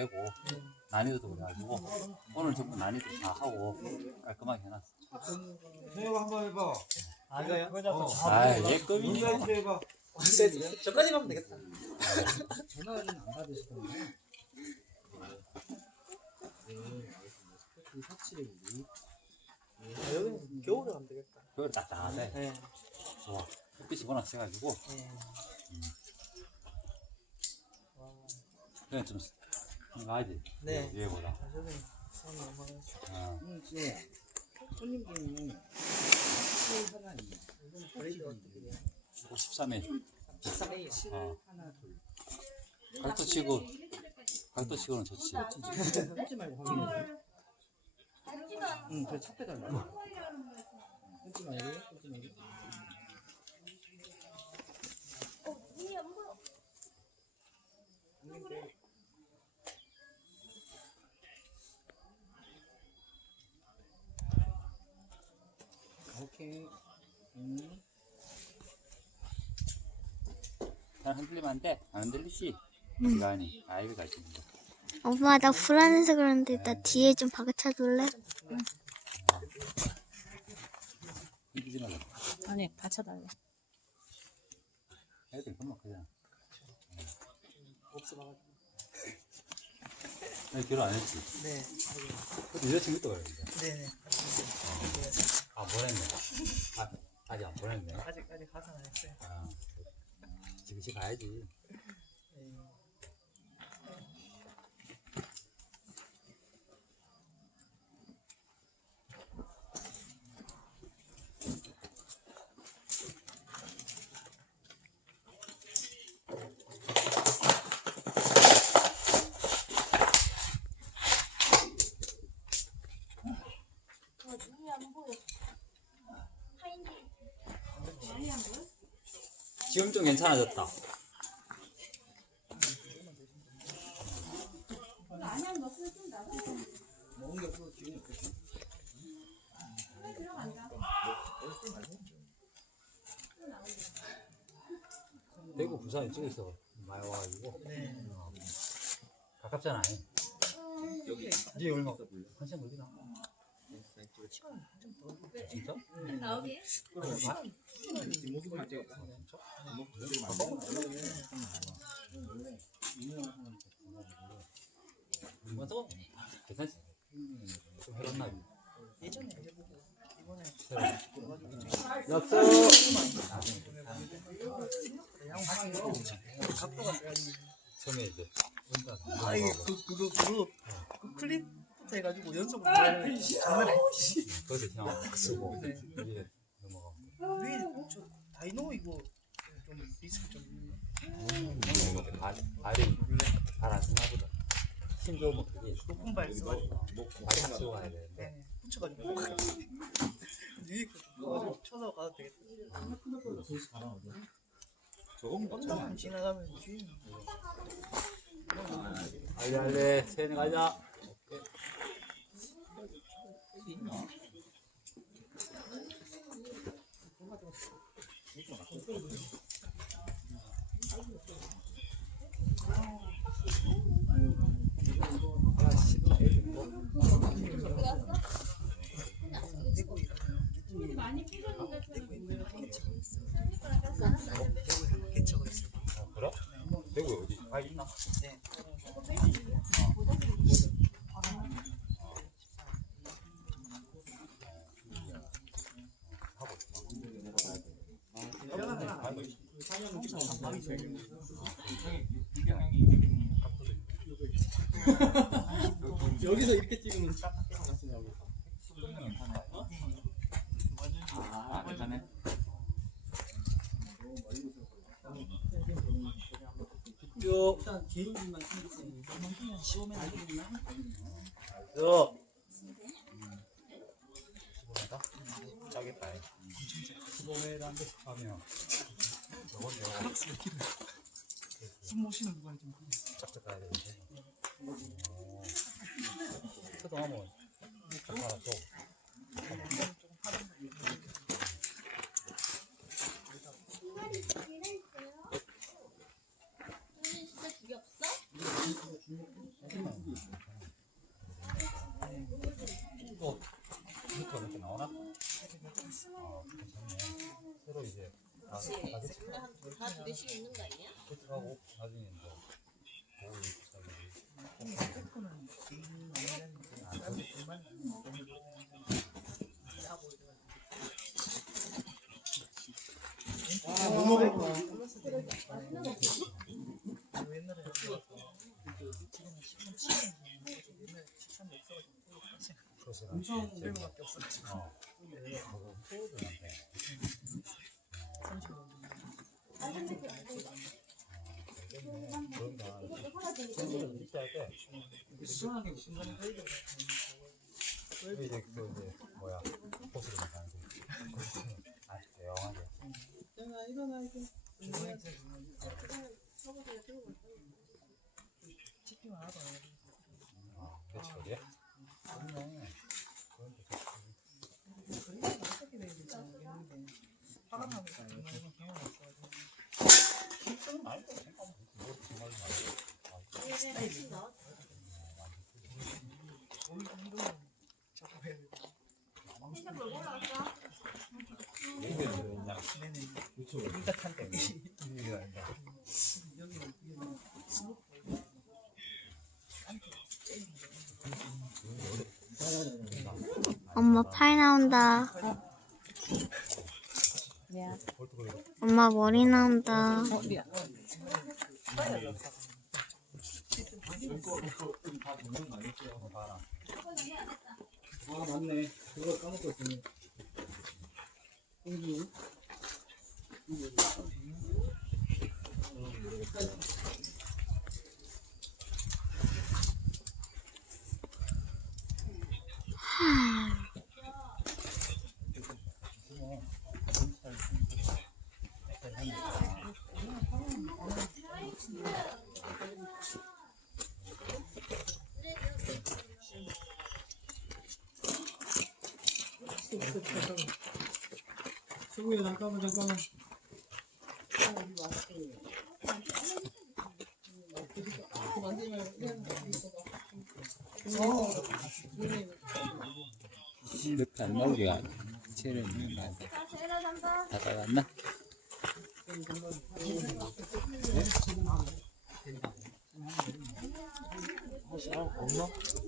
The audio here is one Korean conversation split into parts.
되고 난이도도 그래가지고 오늘 전부 난이도 다 하고 깔끔하게 해놨어. 생각 한번 해봐. 아 이거요? 어. 아, 예급이네. 문제 해봐. 저까지 가면 되겠다. 전화는 안 받으시던데. 우리 아, 여기는 겨울에 가면 되겠다. 그걸 딱딱하대. 네. 좋아. 햇빛이 워낙 세가지고 네. 와, 그냥 좀 가야지. 네. 어. 오늘 지금 손님 중에는 사칠 하나 있네. 이건 브레이드 어떻게 돼요? 53일. 13A요. 어. 하나 둘. 각도 치고 각도 치고는 좋지. 끊지 말고 확인해. 응, 그래 차 빼달라. 끊지 말고 끊지 말고. 오케이. 음. 잘 흔들리면 안 돼. 안 흔들리지? 시간이. 아, 이거 갈지. 엄마 나 불안해서 그러는데 나 뒤에 좀 박차 줄래? 흔들지 말라. 아니 받쳐달래. 애들 금방 크잖아. 나 결혼 안 했지. 네. 근데 여자친구 또 가야 돼. 네네. 아, 보냈네. 아, 아직 안 보냈네. 아직 아직 가서 안 했어요. 아, 지금 가야 지금 좀 괜찮아졌다. 대구 부산 이쪽에서 많이 와가지고 네. 가깝잖아. 여기 네 얼마? 한 시간 걸리나? 괜찮지? 좀 해봤나? 예전에 그 클립 부터 해가지고 연속으로 장난 아니지. 거기서 그냥 막 쓰고 이제 넘어가고. 왜저 다이노 이거 좀 리스크 좀 이렇게 발, 발이 발안 쓰나 보다. 힘 좋으면 그게 높은 발 써가지고 발이 치고 가야 되는데. 네 붙여가지고. 위에 거 쳐서 가도 되겠다. 뭐 조금 지나가면 뒤에 알레 알레 세네 가자 대구 개척을 했어요. 어, 그래? 대구 어디? 아 있나? 네. 여기서 이렇게 찍으면 딱 같으냐고. 아 괜찮네 쭉 일단 챙겼으니 15면 되겠나? 쭉. 짜겠다. 15m 한 대씩 하면 숨 모시는 누가 좀 짝짝 가야 되는데. 그동안 뭐 하나 줘. 진짜 죽이 없어? 또 밑으로 이렇게 나오나? 아, 새로 이제 다 가겠지. 다 두개씩 있는 거 아니야? 하고 나중에 이제 엄청 별거밖에 없어가지고 어. 그거 소들한테 35분 그런 거 친구들 입사할 때 시원하게 중간에 회의도 그 이제 그 이제 뭐야 보스를 나가는 거. 아 조용하게. 일어나 일어나 이거 치킨 안 해. 어, 며칠이야? 그러네. 화가 나면 정말 경험 없어가지고 아니다 생각하면 뭐 정말 많이. 오늘 운동은 자꾸 해야 되고 이 엄마 팔 나온다. 엄마 머리 나온다. 아 맞네. 그거 까먹었네. 공주. 수고해 잠깐만 잠깐만. 몇안 나오게 체를 다 따랐나? 야.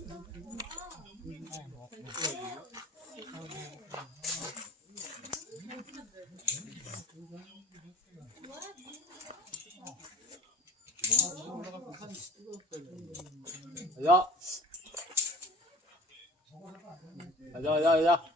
가자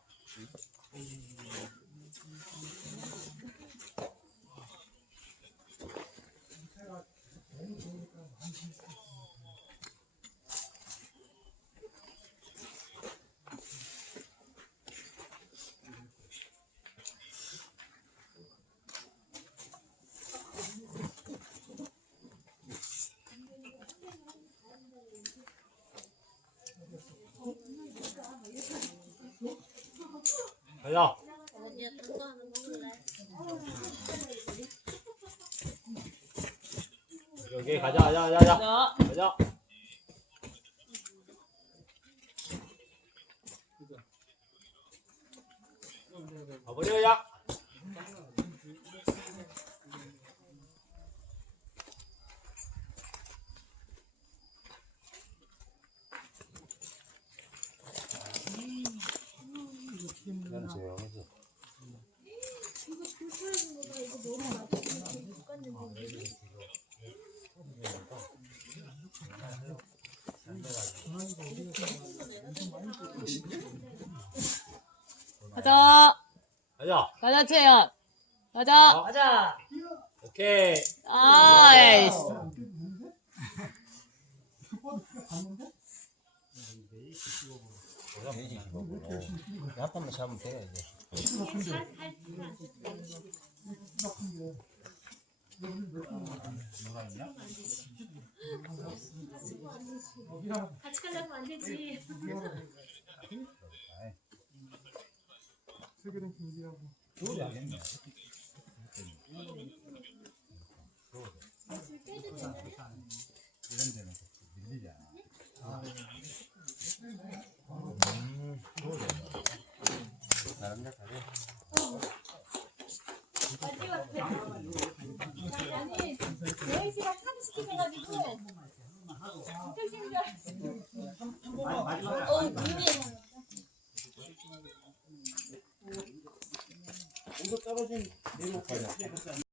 가자 가자. 가자. 언니야 딴거 하나 먹을래? 여기 가자 가자 가자 가자. 가자. 가버려 야. 나는 조용해서. 가자. 가자. 가자, 채연. 가자. 어. 가자. 오케이. 아이스. 한 판만 잡으면 돼 이제. 같이 가려고 안 되지. 세계는 준비하고. 이런 데는 밀리잖아. 음, 나름 잘 가게. 어디 왔대? 여희 씨가 카드 시켜가지고 택시인 줄 알았어. 어 눈이